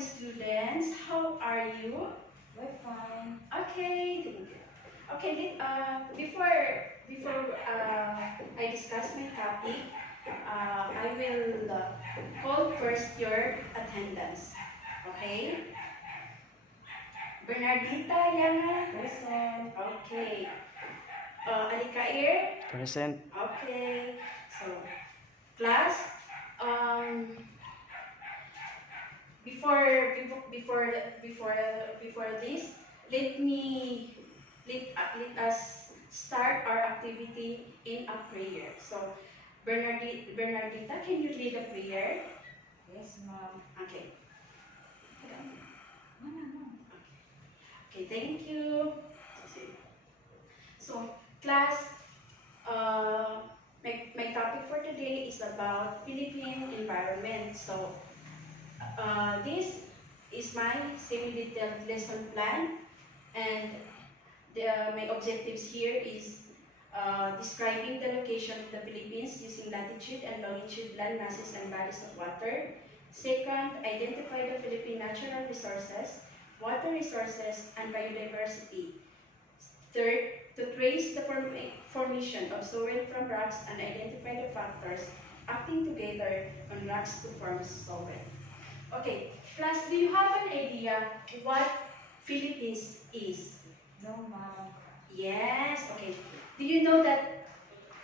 morning, students. How are you? We're fine. Okay, thank you. Okay, before I discuss my topic, I will call first your attendance. Okay? Bernardita, Yana. Present. Okay. Alikair. Present. Okay. So, class. Before this, let us start our activity in a prayer. So, Bernardita, can you lead a prayer? Yes, ma'am. Okay. No. Okay, thank you. So, class, my topic for today is about Philippine environment. So, this is my semi-detailed lesson plan, and my objectives here is describing the location of the Philippines using latitude and longitude land masses and bodies of water. Second, identify the Philippine natural resources, water resources, and biodiversity. Third, to trace the formation of soil from rocks and identify the factors acting together on rocks to form soil. Okay, class, do you have an idea what Philippines is? No, ma'am. Yes, okay. Do you know that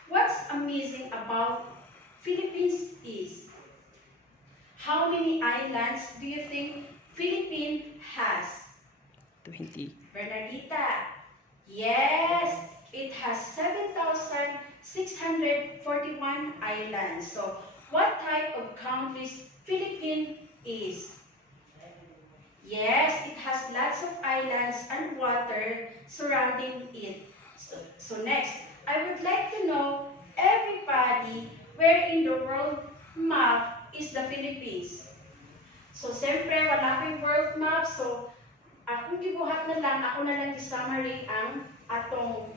what's amazing about Philippines is how many islands do you think Philippines has? 20. Bernardita. Yes, it has 7,641 islands. So, what type of countries Philippines is? Yes, it has lots of islands and water surrounding it. So next, I would like to know, everybody, where in the world map is the Philippines? So, siyempre, wala akong world map. So, akong gibuhat na lang, ako na lang i-summary ang atong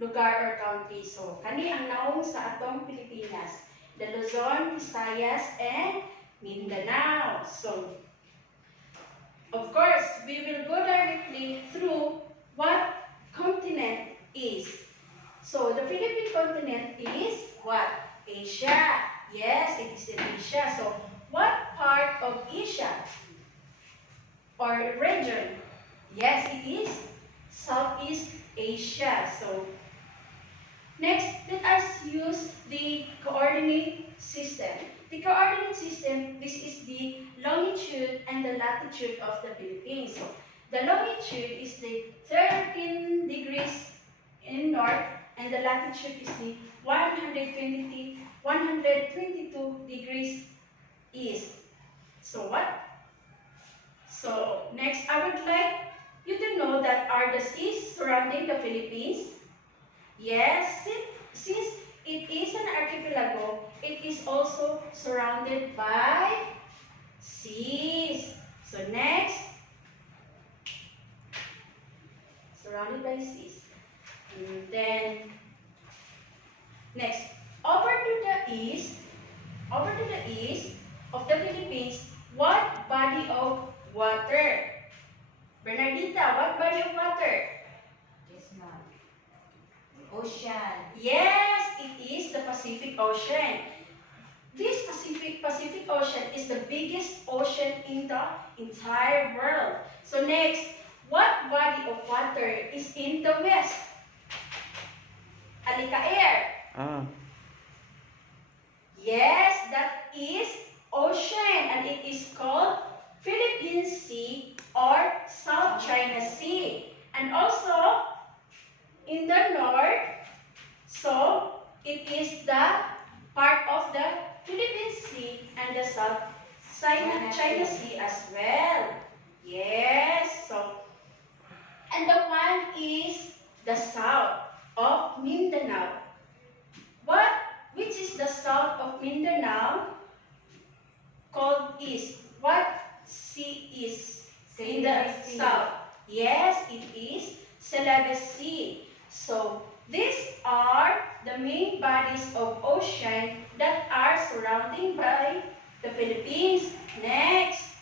lugar or country. So, kani ang naong sa atong Pilipinas. The Luzon, Visayas, and Mindanao. So, of course, we will go directly through what continent is. So, the Philippine continent is what? Asia. Yes, it is in Asia. So, what part of Asia or region? Yes, it is Southeast Asia. So, next, let us use the coordinate system. The coordinate system, this is the longitude and the latitude of the Philippines. So, the longitude is the 13 degrees in north, and the latitude is the 122 degrees east. So what? So next, I would like you to know that are the seas surrounding the Philippines? Yes, since it is an archipelago, it is also surrounded by seas. So next, surrounded by seas. And then, next, over to the east of the Philippines, what body of water? Bernardita, what body of water? Yes, ma'am. Ocean. Yes, it is the Pacific Ocean. This Pacific Ocean is the biggest ocean in the entire world. So next, what body of water is in the west? Alikair. Yes, that is ocean, and it is called Philippine Sea or South China Sea. And also, in the north, so it is the part of the Philippine Sea and the South China Sea as well. Yes, so, and the one is the south of Mindanao. Which is the south of Mindanao called east? What sea is in the south? Yes, it is Celebes Sea. So, these are the main bodies of ocean that are surrounding by the Philippines. Next,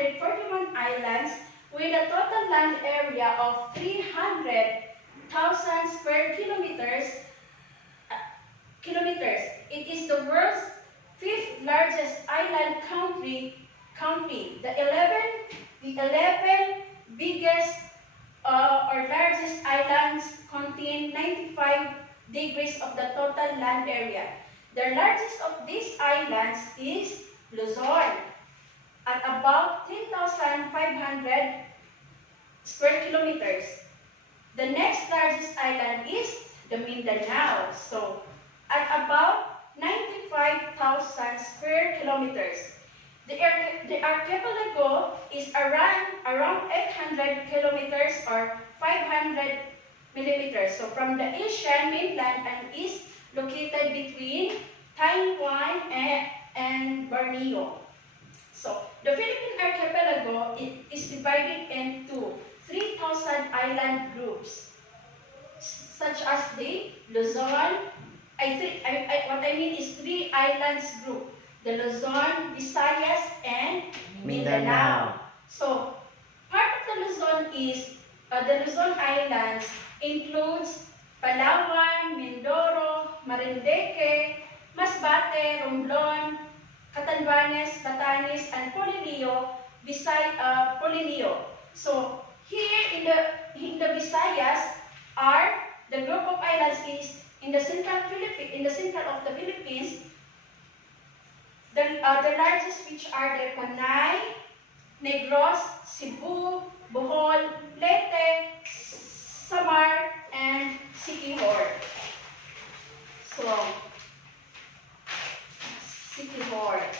641 islands with a total land area of 300,000 square kilometers. It is the world's fifth largest island country. The 11 biggest or largest islands contain 95 degrees of the total land area. The largest of these islands is Luzon at about 10,500 square kilometers. The next largest island is the Mindanao, so at about 95,000 square kilometers. The archipelago is around 800 kilometers or 500 millimeters. So from the Asian mainland and is located between Taiwan and Borneo. So the Philippine archipelago is divided into 3,000 island groups, such as the Luzon. What I mean is 3 islands group: the Luzon, Visayas, and Mindanao. So part of the Luzon is the Luzon Islands includes Palawan, Mindoro, Marinduque, Masbate, Romblon, Catanduanes, Batanes, and Polillo. So here in the Visayas are the group of islands is in the central of the Philippines. The largest which are the Panay, Negros, Cebu, Bohol, Leyte, Samar, and Siquijor.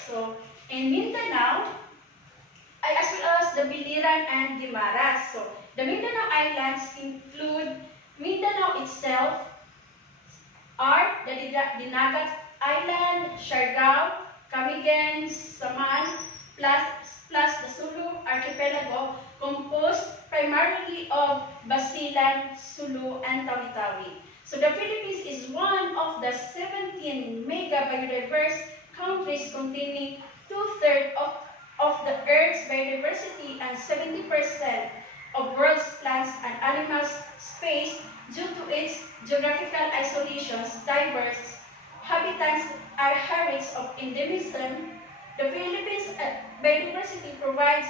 So in Mindanao, as well as the Biliran and Guimaras. So the Mindanao Islands include Mindanao itself, are the Dinagat Island, Siargao, Camiguin, Saman, plus the Sulu Archipelago, composed primarily of Basilan, Sulu, and Tawi-Tawi. So the Philippines is one of the 17 mega biodiverse countries containing 2/3 of the Earth's biodiversity and 70% of world's plants and animals space due to its geographical isolations, diverse habitats are heritage of endemism. The Philippines biodiversity provides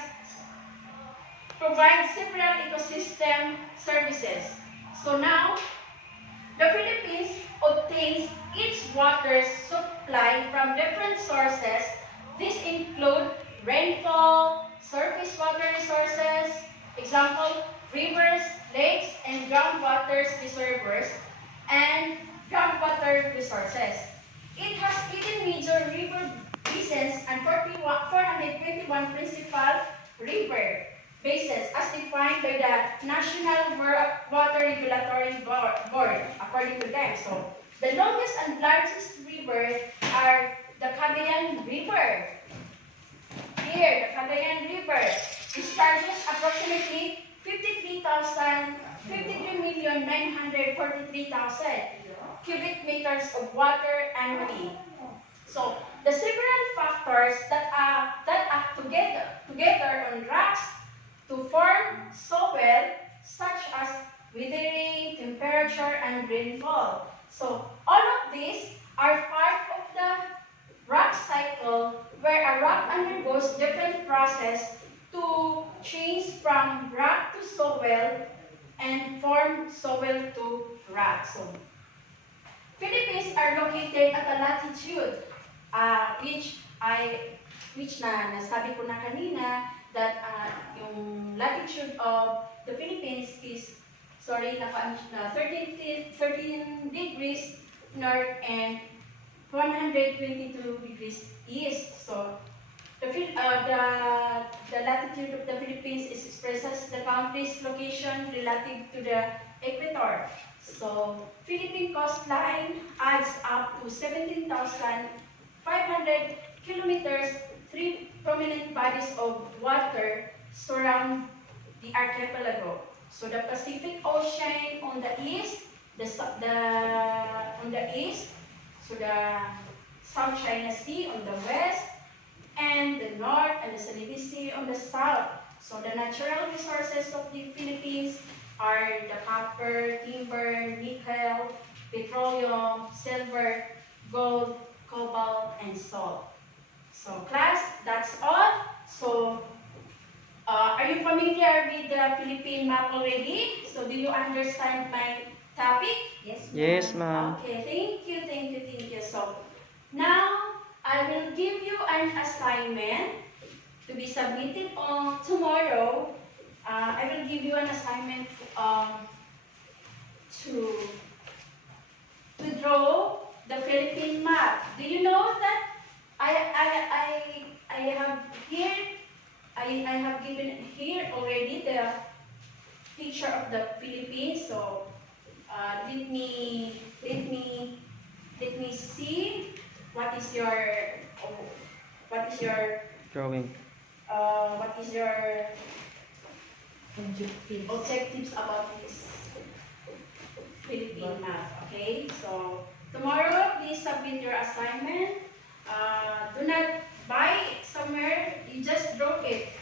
several ecosystem services. So now, the Philippines obtains its water supply from different sources. These include rainfall, surface water resources, example, rivers, lakes, and groundwater reservoirs, and groundwater resources. It has 18 major river basins and 421 principal river basins as defined by the National Water Regulatory Board, according to them. So, the longest and largest river are the Cagayan River. Here, the Cagayan River discharges approximately 53,943,000 cubic meters of water annually. So, the several factors that act together on rocks to form soil, such as weathering, temperature, and rainfall. So, all of these are part of the rock cycle where a rock undergoes different process to change from rock to soil and form soil to rock. So, Philippines are located at a latitude which nasabi ko na kanina that yung latitude of the Philippines is 13 degrees north and 122 degrees east. So the latitude of the Philippines is expresses the country's location relative to the equator. So Philippine coastline adds up to 17,500 kilometers. 3 prominent bodies of water surround the archipelago. So the Pacific Ocean on the east, the South China Sea on the west, and the North and the the Philippine Sea on the south. So the natural resources of the Philippines are the copper, timber, nickel, petroleum, silver, gold, cobalt, and salt. So class, that's all. So are you familiar with the Philippine map already? So do you understand my topic? Yes, Yes, ma'am. Okay, thank you, thank you, thank you. So now I will give you an assignment to be submitted on tomorrow. I will give you an assignment to draw the Philippine map. Do you know that I have here I have given here already the picture of the Philippines. So let me see what is your oh, what is your Drawing. what is your Objective. objectives about this Philippine map. Okay, so tomorrow please submit your assignment. Do not buy it somewhere. You just draw it.